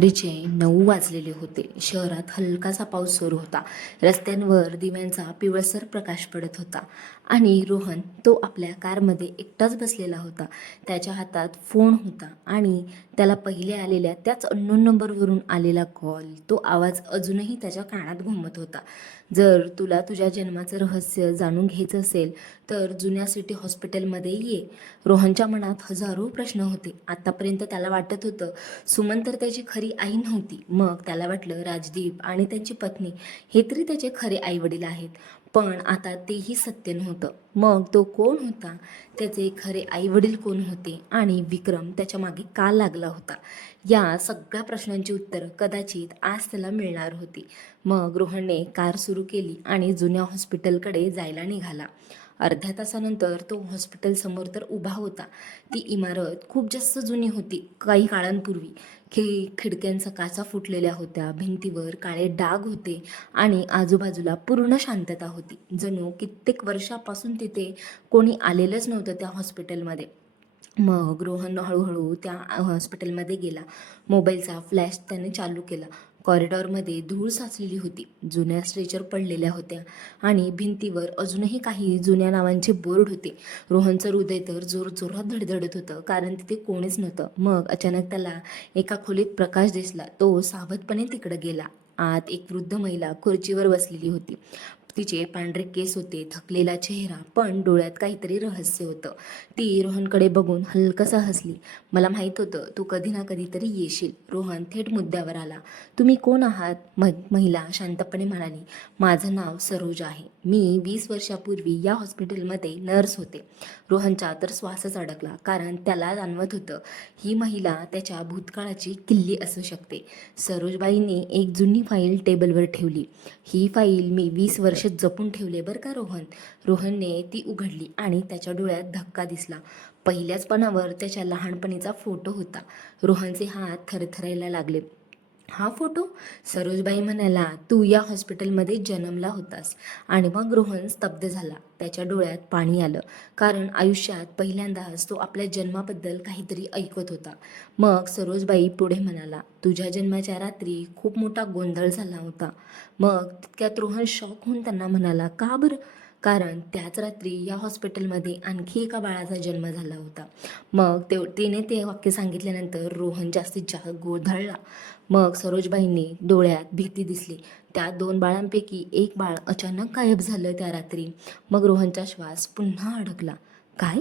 रात्रीचे 9 वाजलेले होते. शहरात हलकासा पाऊस सुरू होता. रस्त्यांवर दिव्यांचा पिवळसर प्रकाश पडत होता आणि रोहन तो आपल्या कारमध्ये एकटाच बसलेला होता. त्याच्या हातात फोन होता आणि त्याला पहिले आलेल्या त्याच अननोन नंबरवरून आलेला कॉल, तो आवाज अजूनही त्याच्या कानात घुमत होता. जर तुला तुझ्या जन्माचं रहस्य जाणून घ्यायचं असेल तर जुन्या सिटी हॉस्पिटलमध्ये ये. रोहनच्या मनात हजारो प्रश्न होते. आतापर्यंत त्याला वाटत होतं सुमन तर त्याची खरी आई नव्हती. मग त्याला वाटलं राजदीप आणि त्यांची पत्नी हे तरी त्याचे खरे आईवडील आहेत. पण आता तेही सत्य नव्हतं. मग तो कोण होता? त्याचे खरे आईवडील कोण होते? आणि विक्रम त्याच्या मागे का लागला होता? या सगळ्या प्रश्नांची उत्तरं कदाचित आज त्याला मिळणार होती. मग रोहनने कार सुरू केली आणि जुन्या हॉस्पिटलकडे जायला निघाला. अर्ध्या तासानंतर तो हॉस्पिटलसमोर तर उभा होता. ती इमारत खूप जास्त जुनी होती. काही काळांपूर्वी खिडक्यांचा काचा फुटलेल्या होत्या, भिंतीवर काळे डाग होते आणि आजूबाजूला पूर्ण शांतता होती. जणू कित्येक वर्षापासून तिथे कोणी आलेलंच नव्हतं त्या हॉस्पिटलमध्ये. मग रोहन हळूहळू त्या हॉस्पिटलमध्ये गेला. मोबाईलचा फ्लॅश त्याने चालू केला. कॉरिडॉरमध्ये धूळ साचलेली होती. जुन्या स्ट्रेचर पडलेल्या होत्या आणि भिंतीवर अजूनही काही जुन्या नावांचे बोर्ड होते. रोहनचं हृदय तर जोरजोरात धडधडत होतं, कारण तिथे कोणीच नव्हतं. मग अचानक त्याला एका खोलीत प्रकाश दिसला. तो सावधपणे तिकडे गेला. आत एक वृद्ध महिला खुर्चीवर बसलेली होती. तिचे पांढरे केस होते, थकलेला चेहरा, पण डोळ्यात काहीतरी रहस्य होतं. ती रोहनकडे बघून हलकसा हसली. मला माहीत होतं तू कधी ना कधीतरी येशील. रोहन थेट मुद्द्यावर आला. तुम्ही कोण आहात? महिला शांतपणे म्हणाली. माझं नाव सरोज आहे. मी 20 वर्षापूर्वी या हॉस्पिटलमध्ये नर्स होते. रोहनचा तर श्वासच अडकला, कारण त्याला जाणवत होतं ही महिला त्याच्या भूतकाळाची किल्ली असू शकते. सरोजबाईंनी एक जुनी फाईल टेबलवर ठेवली. ही फाईल मी 20 वर्ष जपून ठेवले बरं का रोहन. रोहनने ती उघडली आणि त्याच्या डोळ्यात धक्का दिसला. पहिल्याच पानावर त्याच्या लहानपणीचा फोटो होता. रोहनचे हात थरथरायला लागले. हा फोटो? सरोजबाई म्हणाला, तू या हॉस्पिटलमध्ये जन्मला होतास. आणि मग रोहन स्तब्ध झाला. त्याच्या डोळ्यात पाणी आलं, कारण आयुष्यात पहिल्यांदाच तो आपल्या जन्माबद्दल काहीतरी ऐकत होता. मग सरोजबाई पुढे म्हणाला, तुझ्या जन्माच्या रात्री खूप मोठा गोंधळ झाला होता. मग तितक्यात रोहन शॉक होऊन त्यांना म्हणाला, का बरं? कारण त्याच रात्री या हॉस्पिटलमध्ये आणखी एका बाळाचा जन्म झाला होता. मग तिने ते वाक्य सांगितल्यानंतर रोहन जास्तीत जास्त गोंधळला. मग सरोजबाईंनी डोळ्यात भीती दिसली. त्या 2 बाळांपैकी एक बाळ अचानक गायब झालं त्या रात्री. मग रोहनचा श्वास पुन्हा अडकला. काय?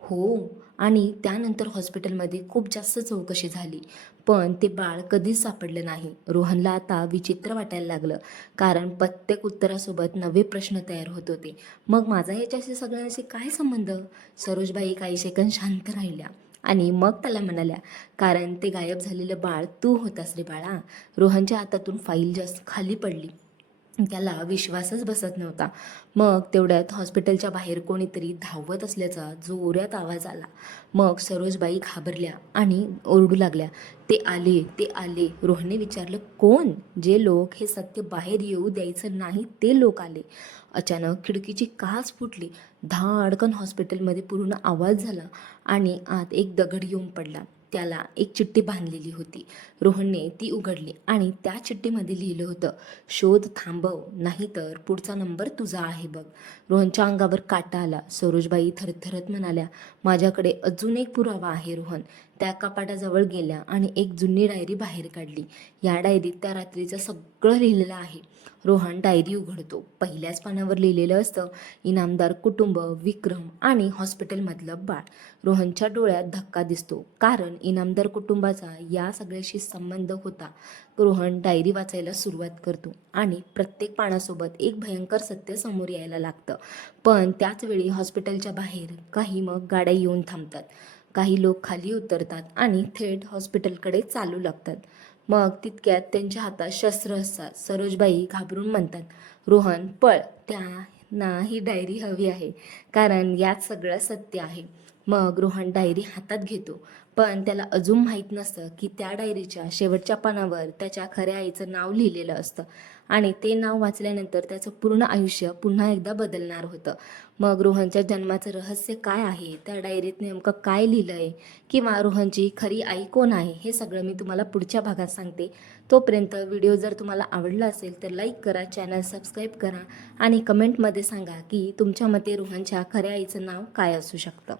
हो. आणि त्यानंतर हॉस्पिटलमध्ये खूप जास्त चौकशी झाली, पण ते बाळ कधीच सापडलं नाही. रोहनला आता विचित्र वाटायला लागलं, कारण प्रत्येक उत्तरासोबत नवे प्रश्न तयार होत होते. मग माझा याच्याशी सगळ्यांशी काय संबंध? सरोजबाई काही सेकंद शांत राहिल्या आणि मग त्याला म्हणाल्या, कारण ते गायब झालेलं बाळ तू होतास रे बाळा. रोहनच्या हातातून फाईल जास्त खाली पडली. त्याला विश्वासच बसत नव्हता. मग तेवढ्यात हॉस्पिटलच्या बाहेर कोणीतरी धावत असल्याचा जोरात आवाज आला. मग सरोजबाई घाबरल्या आणि ओरडू लागल्या, ते आले, ते आले. रोहनने विचारलं, कोण? जे लोक हे सत्य बाहेर येऊ द्यायचं नाही ते लोक आले. अचानक खिडकीची काच फुटली. धाडकन हॉस्पिटलमध्ये पूर्ण आवाज झाला आणि आत एक दगड येऊन पडला. त्याला एक चिठ्ठी बांधलेली होती. रोहनने ती उघडली आणि त्या चिठ्ठीमध्ये लिहिलं होतं, शोध थांबव, नाहीतर पुढचा नंबर तुझा आहे बघ. रोहनच्या अंगावर काटा आला. सरोजबाई थरथरत म्हणाल्या, माझ्याकडे अजून एक पुरावा आहे रोहन. त्या कपाटाजवळ गेल्या आणि एक जुनी डायरी बाहेर काढली. या डायरीत त्या रात्रीचं सगळं लिहिलेलं आहे. रोहन डायरी उघडतो. पहिल्याच पानावर लिहिलेलं असतं, इनामदार कुटुंब, विक्रम आणि हॉस्पिटलमधलं बाळ. रोहनच्या डोळ्यात धक्का दिसतो, कारण इनामदार कुटुंबाचा या सगळ्याशी संबंध होता. रोहन डायरी वाचायला सुरुवात करतो आणि प्रत्येक पानासोबत एक भयंकर सत्य समोर यायला लागतं. पण त्याचवेळी हॉस्पिटलच्या बाहेर काही मग गाड्या येऊन थांबतात. काही लोक खाली उतरतात आणि थेट हॉस्पिटलकडे चालू लागतात. मग तितक्यात त्यांच्या हातात शस्त्र असतात. सरोजबाई घाबरून म्हणतात, रोहन पळ, त्यांना ही डायरी हवी आहे, कारण यात सगळं सत्य आहे. मग रोहन डायरी हातात घेतो, पण त्याला अजून माहीत नसतं की त्या डायरीच्या शेवटच्या पानावर त्याच्या खऱ्या आईचं नाव लिहिलेलं असतं आणि ते नाव वाचल्यानंतर त्याचं पूर्ण आयुष्य पुन्हा एकदा बदलणार होतं. मग रोहनच्या जन्माचं रहस्य काय आहे, त्या डायरीत नेमकं काय लिहिलं आहे किंवा रोहनची खरी आई कोण आहे, हे सगळं मी तुम्हाला पुढच्या भागात सांगते. तोपर्यंत व्हिडिओ जर तुम्हाला आवडला असेल तर लाईक करा, चॅनल सबस्क्राईब करा आणि कमेंटमध्ये सांगा की तुमच्या मते रोहनच्या खऱ्या आईचं नाव काय असू शकतं.